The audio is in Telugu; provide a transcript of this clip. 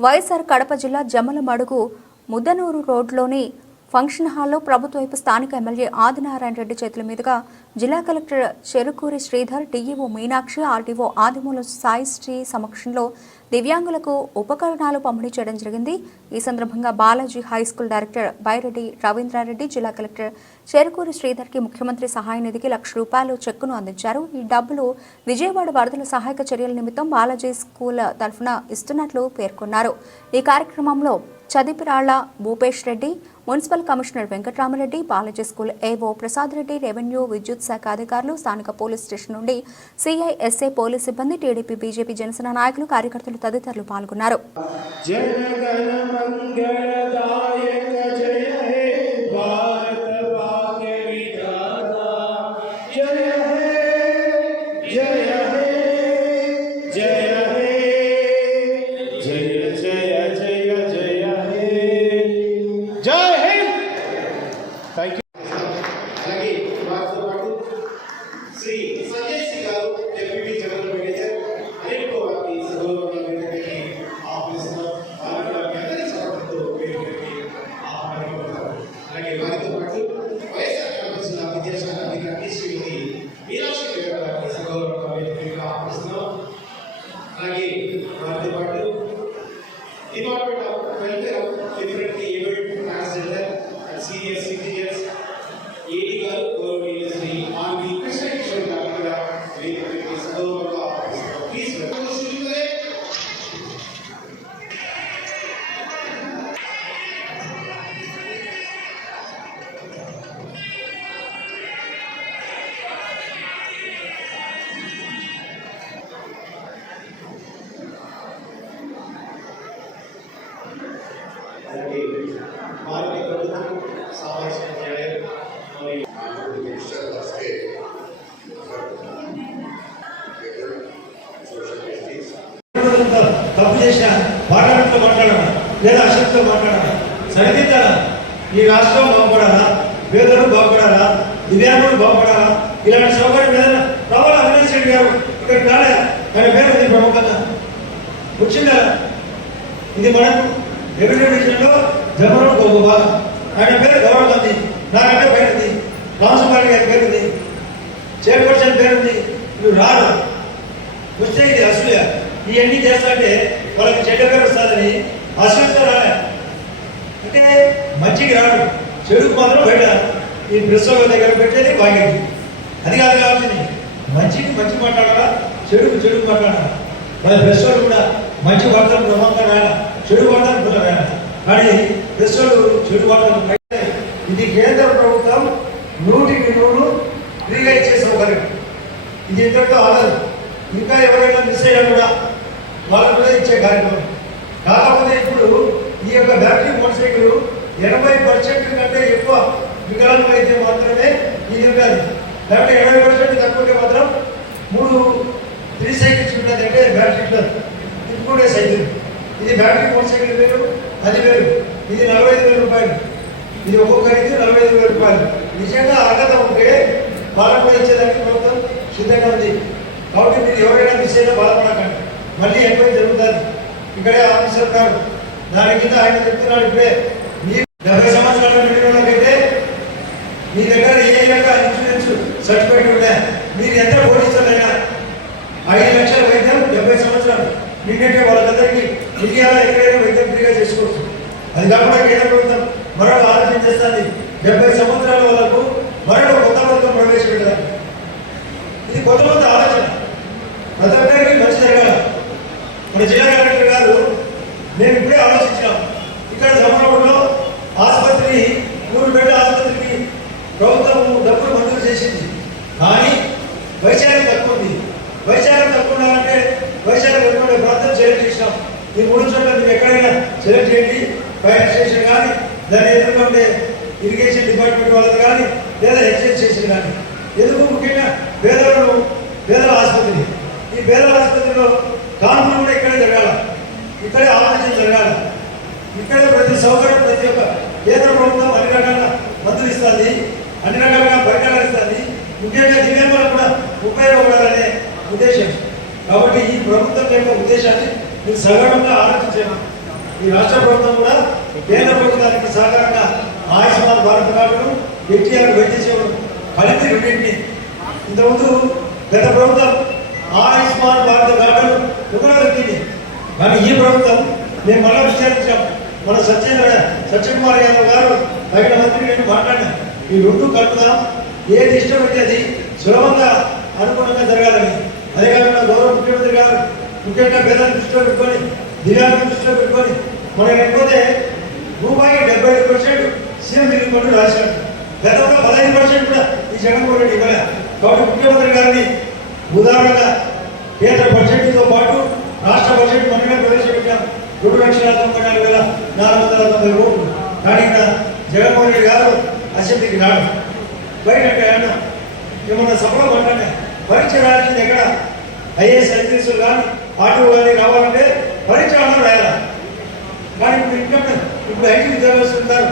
వైఎస్ఆర్ కడప జిల్లా జమ్మలమడుగు ముద్దనూరు రోడ్లోని ఫంక్షన్ హాల్లో ప్రభుత్వ వైపు స్థానిక ఎమ్మెల్యే ఆదినారాయణ రెడ్డి చేతుల మీదుగా జిల్లా collector Cherukuri Sridhar TEO Meenakshi RDO Adimula Sai Sri సమక్షంలో దివ్యాంగులకు ఉపకరణాలు పంపిణీ చేయడం జరిగింది. ఈ సందర్భంగా Balaji high school director Byreddy Ravindra Reddy జిల్లా కలెక్టర్ చెరుకూరి శ్రీధర్కి ముఖ్యమంత్రి సహాయ నిధికి లక్ష రూపాయలు చెక్కును అందించారు. ఈ డబ్బులు విజయవాడ వరదల సహాయక చర్యల నిమిత్తం బాలాజీ స్కూల్ తరఫున ఇస్తున్నట్లు పేర్కొన్నారు. ఈ కార్యక్రమంలో Chadipiralla Bhupesh Reddy municipal commissioner Venkatarama Reddy Balaji school AO Prasad Reddy revenue విద్యుత్ శాఖ అధికారులు స్థానిక పోలీస్ స్టేషన్ నుండి సిఐఎస్ఏ పోలీస్ సిబ్బంది టీడీపీ బీజేపీ జనసేన నాయకులు కార్యకర్తలు తదితరులు పాల్గొన్నారు. Welfare different transgender senior citizens AD గారు తప్పు పార్లమెంట్లో మాట్లాడుతూ మాట్లాడాలా లేదా అసెంబ్లీలో మాట్లాడాలా సరిదిద్దాలా? ఈ రాష్ట్రం బాగుపడాలా? పేదలు బాగుపడాలా? దివ్యాంగులు బాగుపడాలా? ఇలాంటి సౌకర్యం ఏదైనా రావాలా? అవినాష్ రెడ్డి గారు ఇక్కడ రాలే ఆయన పేరు ఉంది ప్రముఖంగా. వచ్చిందా? ఇది మనకు రెవెన్యూ డివిజన్లో జమరం ఒక ఆయన పేరు గౌరవ గాంధీ. నాకంటే పేరుంది రామసుబ్బారెడ్డి గారి పేరుంది. చైర్పర్సన్ పేరుంది. నువ్వు రాదు వస్తే ఇది అసూయ. ఇవన్నీ చేస్తా అంటే వాళ్ళకి చెడ్డ పేరు వస్తుందని అసూయతో రాలే అంటే మంచికి రాడు. చెడుకు మాత్రం బయట ఈ ప్రెస్ వాళ్ళ దగ్గర పెట్టేది బాగేది. అది కాదు కావాల్సింది మంచికి మంచి మాట్లాడాలా చెడుకు చెడుకు మాట్లాడాలా? వాళ్ళ ప్రెస్ వాళ్ళు కూడా మంచి వార్తలు ప్రమాదంగా రాయాలా? చెడు వార్తలు కూడా రాయాలా? కానీ ప్రెస్ వాళ్ళు చెడు వార్తలు ఇది కేంద్ర ప్రభుత్వం నూటికి నూరు ఫ్రీగా ఇచ్చే సౌకర్యం. ఇది ఇంతటితో ఆగదు. ఇంకా ఎవరైనా మిస్ అయినా కూడా వాళ్ళ కార్యక్రమం. కాకపోతే ఇప్పుడు ఈ యొక్క బ్యాటరీ మోటార్ సైకిల్ ఎనభై పర్సెంట్ కంటే ఎక్కువ వికలాంగులు అయితే మాత్రమే ఇది ఉండాలి లేకపోతే ఎనభై పర్సెంట్ తక్కువకే మాత్రం మూడు త్రీ సైకిల్స్ ఉంటుంది అంటే బ్యాటరీ ఉంటుంది ఇది కూడా సైకిల్. ఇది బ్యాటరీ మోటార్ సైకిల్ వేరు అది వేరు ఇది నలభై ఐదు వేల రూపాయలు. ఇది ఒక్కొక్కరికి నలభై ఐదు వేల రూపాయలు. నిజంగా అర్హత ఉంటే వాళ్ళకు ఇచ్చేదానికి ప్రభుత్వం సిద్ధంగా ఉంది. కాబట్టి మీరు ఎవరైనా మిస్ అయినా బాధపడకండి మళ్ళీ ఎక్కువ జరుగుతుంది. ఇక్కడే ఆఫీసర్ గారు దాని కింద ఆయన చెప్తున్నాడు ఇప్పుడే మీ డెబ్బై సంవత్సరాల నిండిన వాళ్ళకైతే మీ దగ్గర ఏ రకాల ఇన్సూరెన్స్ సర్టిఫికేట్ ఉందా మీరు ఎంత పోలీసులైనా ఐదు లక్షల వైద్యం డెబ్బై సంవత్సరాలు. నిండింటే వాళ్ళందరికీ ఇండియాలో ఎక్కడైనా వైద్యం ఫ్రీగా చేసుకోవచ్చు. అది కాకుండా కేంద్ర ప్రభుత్వం మరొక ఆలోచన చేస్తుంది. డెబ్బై సంవత్సరాల వాళ్ళకు మరొక కొత్త పథకం ప్రవేశపెట్టాలి ఇది కొత్త కొత్త ఆలోచన ప్రతి ఒక్కరికి మంచి జరగాల మన జిల్లా కలెక్టర్ గారు మేము ఇప్పుడే ఆలోచించాం ఇక్కడ జమరాబాద్లో ఆసుపత్రి మూడు బెడ్ల ఆసుపత్రికి ప్రభుత్వం డబ్బులు మంజూరు చేసింది. కానీ వైశాఖం తక్కువ ఉంది. వైశాఖం తక్కువ ఉండాలంటే వైశాఖం పెట్టుకునే ప్రాంతం సెలెక్ట్ చేసినాం. ఈ మూడు చోట్ల మీరు ఎక్కడైనా సెలెక్ట్ చేయండి. ఫైర్ స్టేషన్ కానీ దాన్ని ఎదుర్కొంటే ఇరిగేషన్ డిపార్ట్మెంట్ వాళ్ళది కానీ లేదా ఎక్సైజ్ చేసిన కానీ. ఎందుకు? ముఖ్యంగా పేదలను పేదల ఆసుపత్రి. ఈ పేదల ఆసుపత్రిలో కాన్పులు కూడా ఇక్కడే జరగాల. ఇక్కడే ఆపరేషన్ ఇక్కడ ప్రతి సౌకర్యం ప్రతి ఒక్క కేంద్ర ప్రభుత్వం అన్ని రకాల మందులు ఇస్తుంది అన్ని రకాలుగా పరికరాలు ఇస్తుంది. ముఖ్యంగా దివ్యాంగులకు కూడా ఉపయోగపడాలనే ఉద్దేశం. కాబట్టి ఈ ప్రభుత్వం యొక్క ఉద్దేశాన్ని మీరు సగటంగా ఆలోచించాను ఈ రాష్ట్ర ప్రభుత్వం కూడా కేంద్ర ప్రభుత్వానికి సహకారంగా ఆయుష్మాన్ భారత్ కార్డును ఎన్టీఆర్ వైద్య సేవలు కలిపి రెండింటిని. ఇంతకుముందు గత ప్రభుత్వం ఆయుష్మాన్ భారత్ కార్డును ఉపయోగించింది. కానీ ఈ ప్రభుత్వం మేము మళ్ళా విషయాన్ని మన సత్యేంద్ర సత్యకుమార్ యాదవ్ గారు తగిన మంత్రి నేను మాట్లాడినా ఈ రెండు కట్టుదాం? ఏది ఇష్టమైతే అది సులభంగా అనుగుణంగా జరగాలని. అదే కాకుండా గౌరవ ముఖ్యమంత్రి గారు ముఖ్యంగా పేదలను దృష్టిలో పెట్టుకొని దివ్యాంగులను దృష్టిలో పెట్టుకొని మనం లేకపోతే రూపాయి డెబ్బై ఐదు పర్సెంట్ సీఎం రిపోర్టు రాశాడు గతంలో పదహైదు పర్సెంట్ కూడా ఈ జగన్మోహన్ రెడ్డి ఇవ్వలే. కాబట్టి ముఖ్యమంత్రి గారిని ఉదాహరణగా కేంద్ర బడ్జెట్తో పాటు రాష్ట్ర బడ్జెట్ మనమే ప్రవేశపెట్టాం. రెండు లక్షల తొంభై నాలుగు వేల నాలుగు వందల తొంభై కానీ జగన్మోహన్ రెడ్డి గారు అసెంబ్లీకి రాడు. బయట అన్నా ఏమన్నా సభలో మాట్లాడే పరీక్ష రాయాల్సింది ఎక్కడ ఐఏఎస్ ఐపీఎస్ కానీ ఆటో కానీ రావాలంటే పరీక్ష అన్నారు రాయాలి? కానీ ఇప్పుడు ఇంకా ఇప్పుడు ఐటీ విద్యాభ్యాసం ఉంటారు.